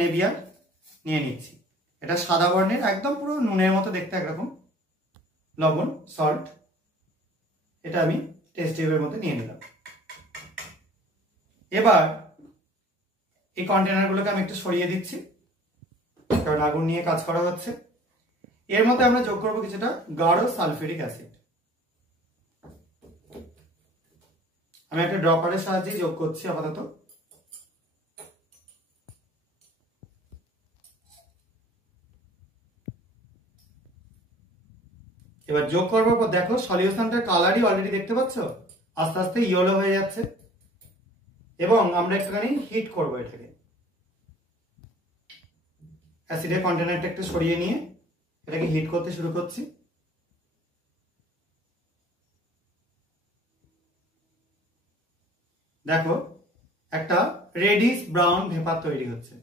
NaBr নিয়ে নিচ্ছি। এটা সাদা বর্ণের, একদম পুরো নুনের মতো দেখতে একরকম লবণ, সল্ট। এটা আমি টেস্ট টিউবের মধ্যে নিয়ে নিলাম। এবার এই কন্টেনারগুলোকে আমি একটু সরিয়ে দিচ্ছি, কারণ আগুন নিয়ে কাজ করা হচ্ছে। এর মধ্যে আমরা যোগ করব কিছুটা গাঢ় সালফিউরিক অ্যাসিড। আমি একটা ড্রপারের সাহায্যে যোগ করছি আপাতত। এবার যোগ করার পর দেখো সলিউশনটার কালারই অলরেডি দেখতে পাচ্ছ আস্তে আস্তে ইয়েলো হয়ে যাচ্ছে। এবং আমরা একটুখানি হিট করব এটাকে। অ্যাসিডের কন্টেনারটা একটু সরিয়ে নিয়ে এটাকে হিট করতে শুরু করছি। দেখো একটা রেডিশ ব্রাউন ভেপার তৈরি হচ্ছে।